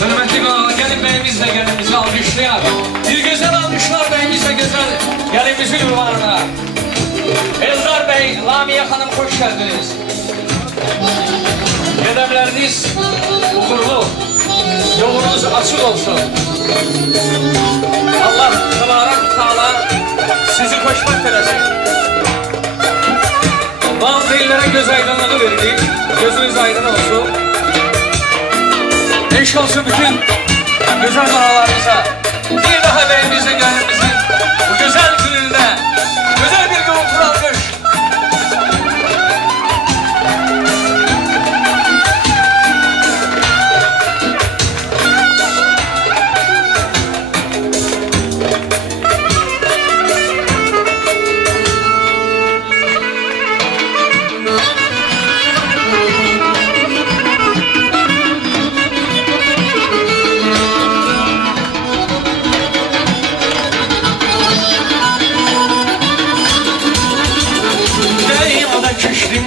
Hürmetli konalar, gelin beyimizle gelimizi alkışlayar. Bir güzel alkışlar beyimizle güzel gelimizin ünvanına. Eldar Bey, Lamiye Hanım hoş geldiniz. Qədəmləriniz uğurlu, yolunuz açıq olsun. Allah Tebarək Teala sizi xoşbəxt eləsin. Valideynlərə göz aydınlığı verdik, gözünüz aydın olsun. Eşk olsun bütün güzel analarımıza. Bir daha beyimizle gelimizin bu güzel gününde güzel bir gürültü alkış.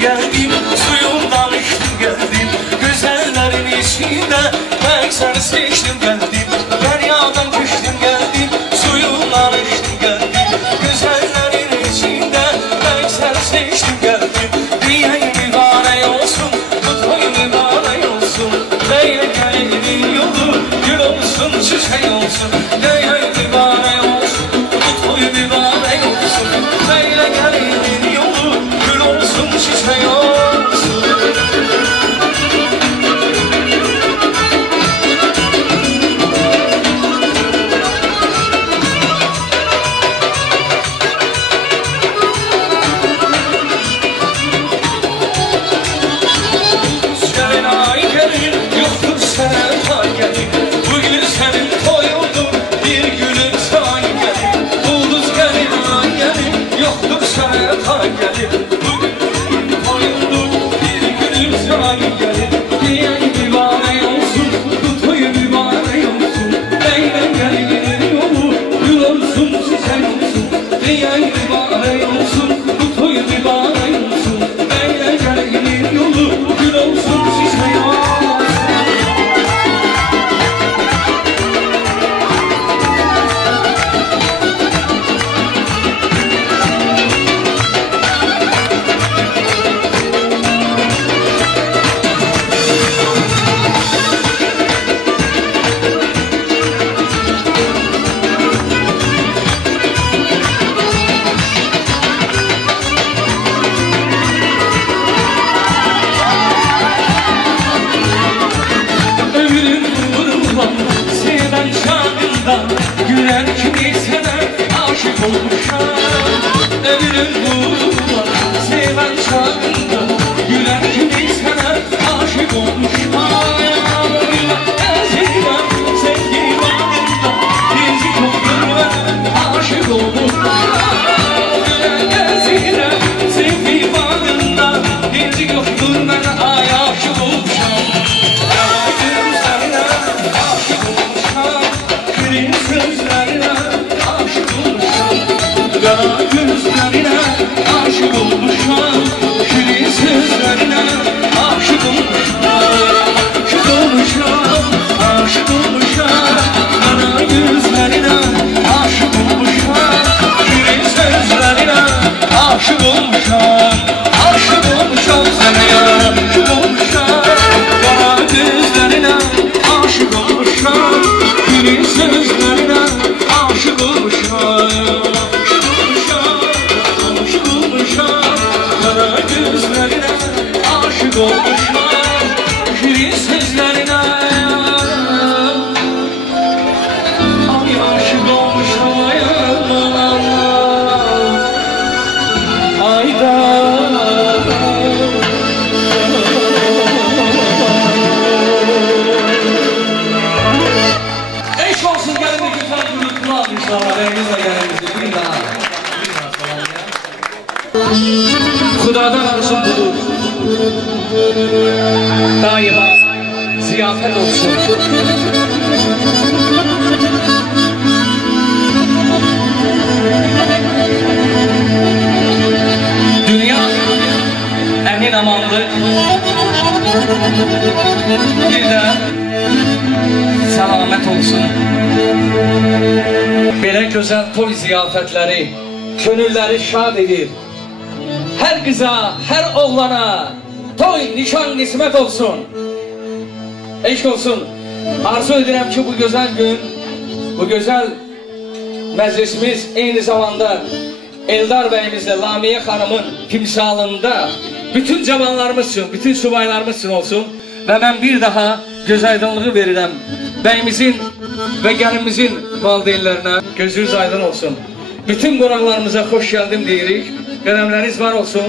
Geldim, suyundan içtim geldim. Güzellerin içinde ben seni seçtim geldim. Deryadan düştüm geldim, suyundan içtim geldim. Güzellerin içinde ben seni seçtim geldim. Dünyayı mübarek olsun, mutlu mübarek olsun. Böyle gelinin yolu gül olsun, çiçek olsun. Dünyayı mübarek olsun, mutlu mübarek olsun. Böyle gelinin yolu gül olsun, çiçek olsun. Xudadan olsun budur. Daima ziyafet olsun. Dünya emin amanlık. Bir de olsun. Belə gözəl toy ziyafətləri könülləri şad edir. Hər qıza, hər oğlana toy, nişan, nismət olsun. Eşq olsun. Arzu edirəm ki, bu gözəl gün, bu gözəl məclisimiz eyni zamanda Eldar bəyimizlə Lamiyə xanımın timsalında bütün cavanlarımız üçün, bütün subaylarımız üçün olsun. Və mən bir daha göz aydınlığı verirəm bəyimizin və gəlinimizin valideynlərinə. Gözünüz aydın olsun. Bütün qonaqlarımıza xoş gəldim deyirik. Qədəmləriniz var olsun.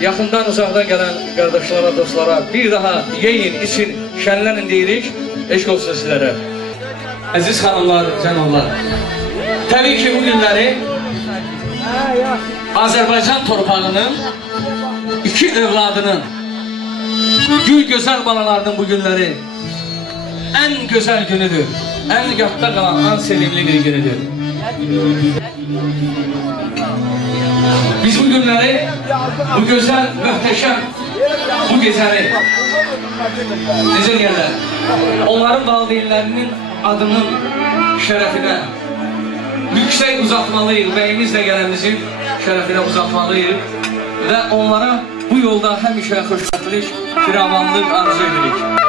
Yaxından uzaqdan gələn qardaşlara, dostlara bir daha yeyin, için, şənlənin deyirik. Eşq olsun sizlərə. Əziz xanımlar, cənablar. Təbii ki, bu günləri Azərbaycan torpağının iki övladının, gül gözəl balalarının bu günləri ən gözəl günüdür. Ən qatda qalan, ən sevimli bir günüdür. Biz bu günləri, bu gözəl, möhtəşəm, bu gecəni necə deyərlər, onların valideynlərinin adının şərəfinə yüksək uzatmalıyıq, bəyimizlə gələnimizin şərəfinə uzatmalıyıq və onlara bu yolda həmişə xoşbəxtlik, firavanlıq arzu edirik.